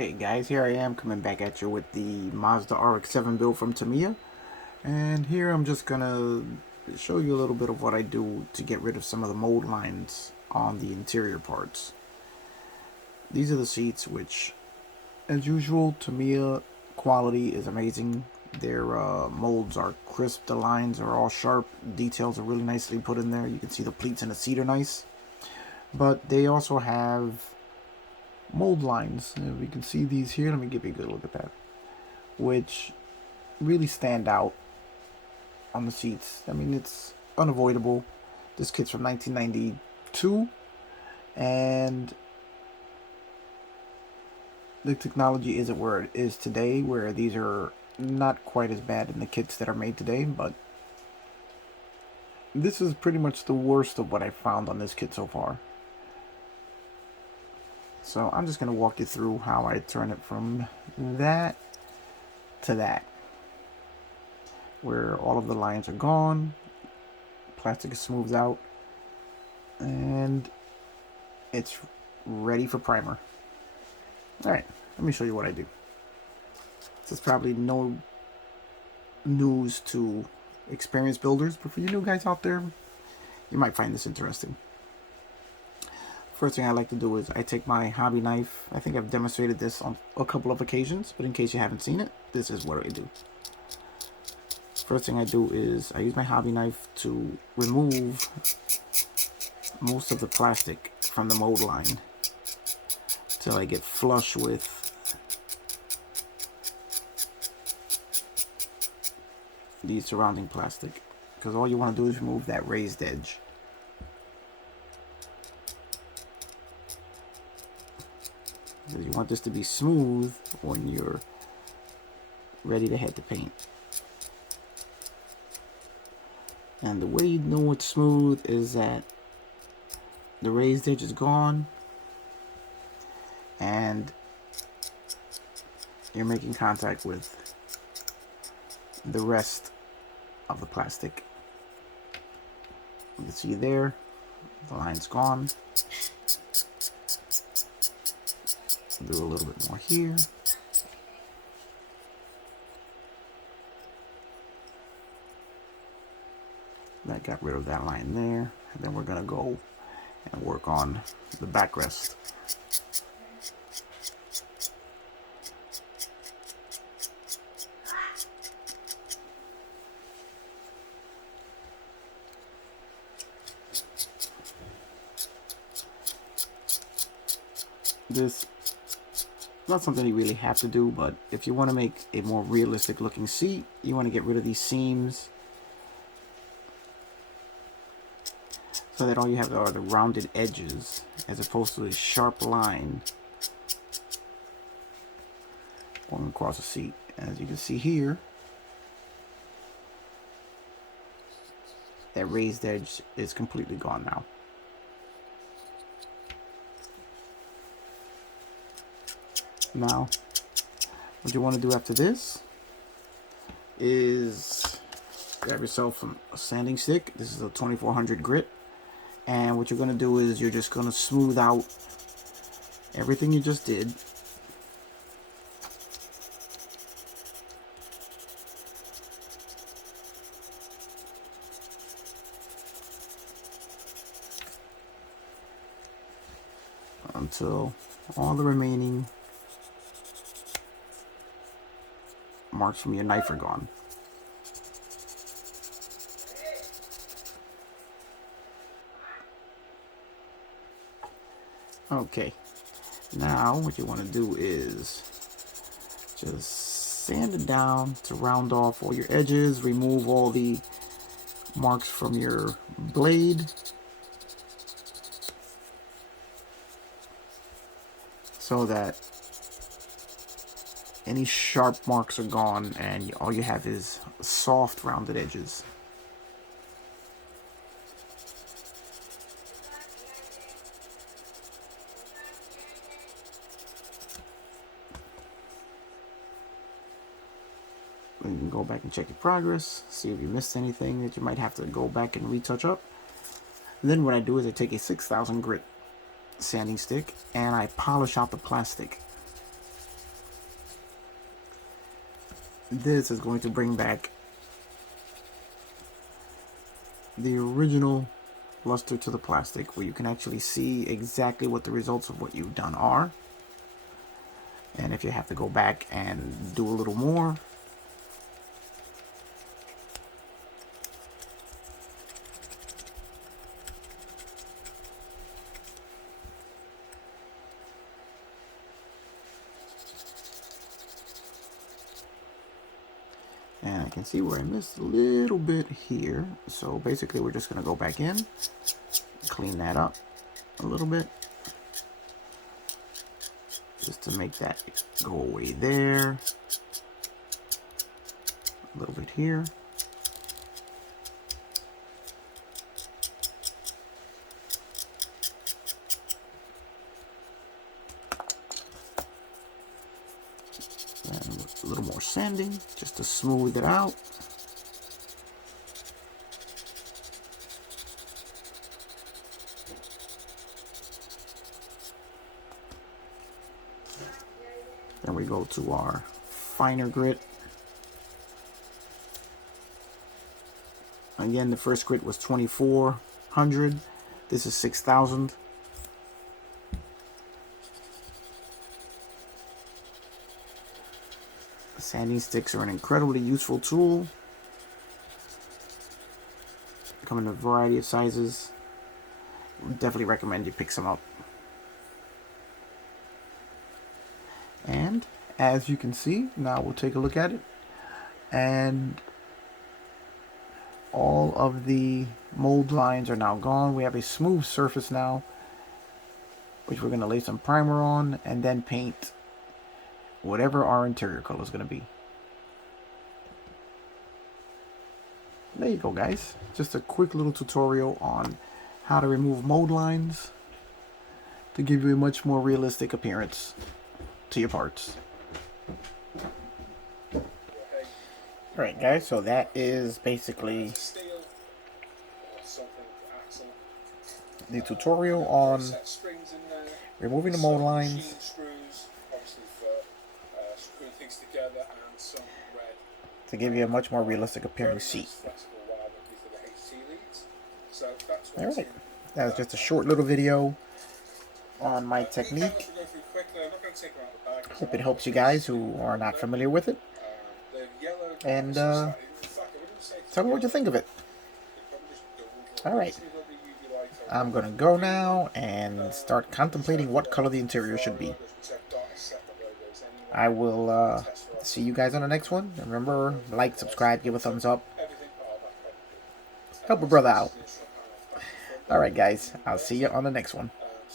Hey guys, here I am coming back at you with the Mazda RX-7 build from Tamiya. And here I'm just gonna show you a little bit of what I do to get rid of some of the mold lines on the interior parts. These are the seats, which, as usual, Tamiya quality is amazing. Their molds are crisp, the lines are all sharp, details are really nicely put in there. You can see the pleats in the seat are nice. But they also have mold lines. We can see these here. Let me give you a good look at that. Which really stand out on the seats. I mean, it's unavoidable. This kit's from 1992, and the technology isn't where it is today, where these are not quite as bad in the kits that are made today, but this is pretty much the worst of what I found on this kit so far. So I'm just going to walk you through how I turn it from that to that, where all of the lines are gone, plastic is smoothed out, and it's ready for primer. Alright, let me show you what I do. This is probably no news to experienced builders, but for you new guys out there, you might find this interesting. First thing I like to do is I take my hobby knife. I think I've demonstrated this on a couple of occasions, but in case you haven't seen it, this is what I do. First thing I do is I use my hobby knife to remove most of the plastic from the mold line till I get flush with the surrounding plastic, because all you want to do is remove that raised edge. Because you want this to be smooth when you're ready to head to paint. And the way you know it's smooth is that the raised edge is gone and you're making contact with the rest of the plastic. You can see there, the line's gone. Do a little bit more here. That got rid of that line there. And then we're gonna go and work on the backrest. This not something you really have to do, but if you want to make a more realistic looking seat, you want to get rid of these seams so that all you have are the rounded edges as opposed to a sharp line going across the seat. As you can see here, that raised edge is completely gone now. Now, what you want to do after this is grab yourself a sanding stick. This is a 2400 grit. And what you're going to do is you're just going to smooth out everything you just did. Until all the remaining marks from your knife are gone. Okay, now what you want to do is just sand it down to round off all your edges, remove all the marks from your blade, so that any sharp marks are gone and all you have is soft rounded edges. You can go back and check your progress, see if you missed anything that you might have to go back and retouch up. And then what I do is I take a 6000 grit sanding stick and I polish out the plastic. this is going to bring back the original luster to the plastic, where you can actually see exactly what the results of what you've done are. And if you have to go back and do a little more, and I can see where I missed a little bit here. So basically we're just going to go back in, clean that up a little bit, just to make that go away there. A little bit here. And a little more sanding just to smooth it out. Then we go to our finer grit. Again, the first grit was 2400. This is 6000. Sanding sticks are an incredibly useful tool. They come in a variety of sizes. Definitely recommend you pick some up. And as you can see, now we'll take a look at it. And all of the mold lines are now gone. We have a smooth surface now, which we're going to lay some primer on and then paint whatever our interior color is going to be. There you go, guys. Just a quick little tutorial on how to remove mold lines to give you a much more realistic appearance to your parts. Alright guys, so that is basically the tutorial on removing the mold lines to give you a much more realistic appearing seat. Alright, that was just a short little video on my technique. Hope it helps you guys who are not familiar with it. And tell me what you think of it. Alright, I'm gonna go now and start contemplating what color the interior should be. I will see you guys on the next one. And remember, like, subscribe, give a thumbs up. Help a brother out. Alright guys, I'll see you on the next one.